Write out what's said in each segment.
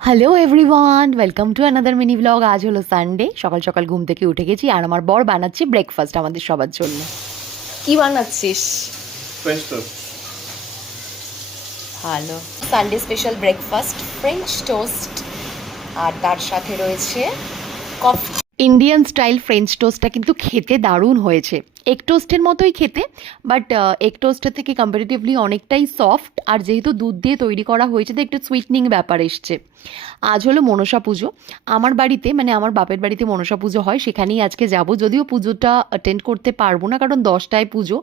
Hello everyone, welcome to another mini blog. আজ হলো Sunday, সকাল সকাল ঘুম থেকে উঠে গেছি আর আমার বর বানাচ্ছে ব্রেকফাস্ট আমাদের সবার জন্য। কি বানাচ্ছিস? French toast. ভালো। Sunday special breakfast French toast, আর তার সাথে রয়েছে কফি। ইন্ডিয়ান স্টাইল ফ্রেঞ্চ টোস্টটা কিন্তু খেতে দারুণ হয়েছে। এগ টোস্টের মতোই খেতে, বাট এগ টোস্টের থেকে কম্পারেটিভলি অনেকটাই সফট, আর যেহেতু দুধ দিয়ে তৈরি করা হয়েছে তো একটু সুইটনিং ব্যাপার এসছে। আজ হলো মনসা পুজো আমার বাড়িতে, মানে আমার বাপের বাড়িতে মনসা পুজো হয়, সেখানেই আজকে যাব। যদিও পুজোটা অ্যাটেন্ড করতে পারবো না, কারণ 10টায় পুজো,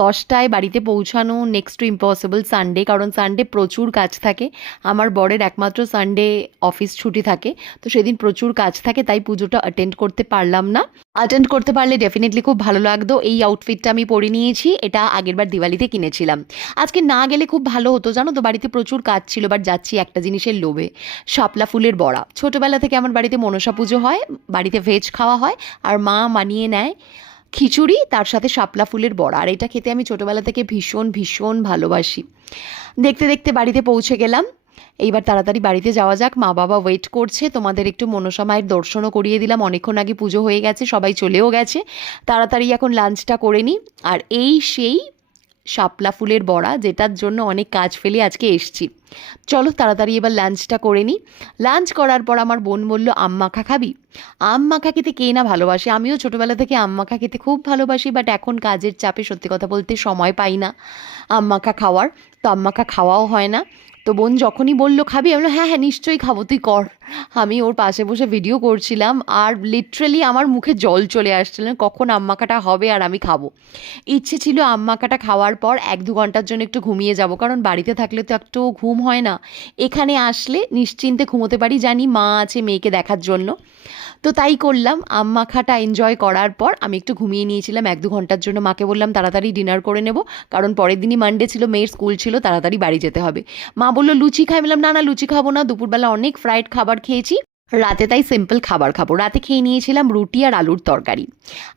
10টায় বাড়িতে পৌঁছানো নেক্সট টু ইম্পসিবল সানডে, কারণ সানডে প্রচুর কাজ থাকে। আমার বরের একমাত্র সানডে অফিস ছুটি থাকে, তো সেদিন প্রচুর কাজ থাকে, তাই পুজোটা অ্যাটেন্ড করতে পারলাম না। অ্যাটেন্ড করতে পারলে ডেফিনেটলি খুব ভালো লাগতো। এই আউটফিটটা আমি পরে নিয়েছি, এটা আগেরবার দিওয়ালিতে কিনেছিলাম। আজকে না গেলে খুব ভালো হতো, জানো তো, বাড়িতে প্রচুর কাজ ছিল, বাট যাচ্ছি একটা জিনিসের লোভে, শাপলা ফুলের বড়া। ছোটোবেলা থেকে আমার বাড়িতে মনসা পুজো হয়, বাড়িতে ভেজ খাওয়া হয়, আর মা বানিয়ে নেয় খিচুড়ি, তার সাথে শাপলা ফুলের বড়া, আর এটা খেতে আমি ছোটোবেলা থেকে ভীষণ ভীষণ ভালোবাসি। দেখতে দেখতে বাড়িতে পৌঁছে গেলাম। এইবার তাড়াতাড়ি বাড়িতে যাওয়া যাক, মা বাবা ওয়েট করছে। তোমাদের একটু মনসা মায়ের দর্শনও করিয়ে দিলাম, অনেকক্ষণ আগে পুজো হয়ে গেছে, সবাই চলেও গেছে। তাড়াতাড়ি এখন লাঞ্চটা করে নিই। আর এই সেই শাপলা ফুলের বড়া, যেটার জন্য অনেক কাজ ফেলে আজকে এসছি। চলো তাড়াতাড়ি এবার লাঞ্চটা করে নিই। লাঞ্চ করার পর আমার বোন বলল, আম মাখা খাবি? আম মাখা খেতে কে না ভালোবাসে, আমিও ছোটোবেলা থেকে আম মাখা খেতে খুব ভালোবাসি, বাট এখন কাজের চাপে সত্যি কথা বলতে সময় পাই না আম মাখা খাওয়ার, তো আম মাখা খাওয়াও হয় না। তো বোন যখনই বললো খাবি, আমি বললাম হ্যাঁ হ্যাঁ নিশ্চয়ই খাবো, তুই কর। আমি ওর পাশে বসে ভিডিও করছিলাম, আর লিটারালি আমার মুখে জল চলে আসছিল, কখন আম মাখাটা হবে আর আমি খাবো। ইচ্ছে ছিল আম মাখাটা খাওয়ার পর 1-2 ঘন্টার জন্য একটু ঘুমিয়ে যাব, কারণ বাড়িতে থাকলে তো একটু ঘুম হয় না, এখানে আসলে নিশ্চিন্তে ঘুমোতে পারি, জানি মা আছে মেয়েকে দেখার জন্য। তো তাই করলাম, আম মাখাটা এনজয় করার পর আমি একটু ঘুমিয়ে নিয়েছিলাম 1-2 ঘন্টার জন্য। মাকে বললাম তাড়াতাড়ি ডিনার করে নেব, কারণ পরের দিনই মানডে ছিল, মেয়ের স্কুল ছিল, তাড়াতাড়ি বাড়ি যেতে হবে। মা বললো লুচি খাই, বললাম না না লুচি খাবো না, দুপুরবেলা অনেক ফ্রাইড খাবার খেয়েছি, রাতে তাই সিম্পল খাবার খাবো। রাতে খেয়ে নিয়েছিলাম রুটি আর আলুর তরকারি।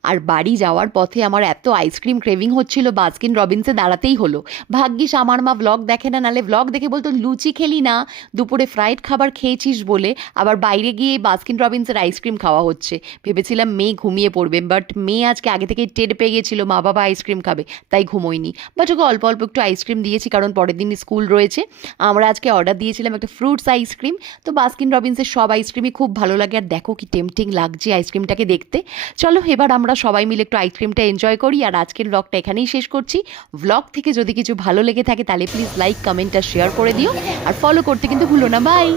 আর বাড়ি যাওয়ার পথে আমার এত আইসক্রিম ক্রেভিং হচ্ছিল, বাস্কিন রবিন্সে দাঁড়াতেই হলো। ভাগ্যিস আমার মা ব্লগ দেখে না, নালে ব্লগ দেখে বলতো লুচি খেলি না, দুপুরে ফ্রাইড খাবার খেয়েছিস বলে আবার বাইরে গিয়ে বাস্কিন রবিন্সের আইসক্রিম খাওয়া হচ্ছে। ভেবেছিলাম মেয়ে ঘুমিয়ে পড়বে, বাট মেয়ে আজকে আগে থেকেই টের পেয়ে গেছিলো মা বাবা আইসক্রিম খাবে, তাই ঘুমোয়নি। বাট ওকে অল্প অল্প একটু আইসক্রিম দিয়েছি, কারণ পরের দিন স্কুল রয়েছে। আমরা আজকে অর্ডার দিয়েছিলাম একটা ফ্রুটস আইসক্রিম, তো বাস্কিন রবিন্সের সব আইসক্রিমই খুব ভালো লাগে। আর দেখো কি টেম্পটিং লাগছে আইসক্রিমটাকে দেখতে। চলো এবার আমরা সবাই মিলে একটু আইসক্রিমটা এনজয় করি, আর আজকের ব্লগটা এখানেই শেষ করছি। ব্লগ থেকে যদি কিছু ভালো লেগে থাকে তাহলে প্লিজ লাইক, কমেন্ট আর শেয়ার করে দিও, আর ফলো করতে কিন্তু ভুলো না। বাই।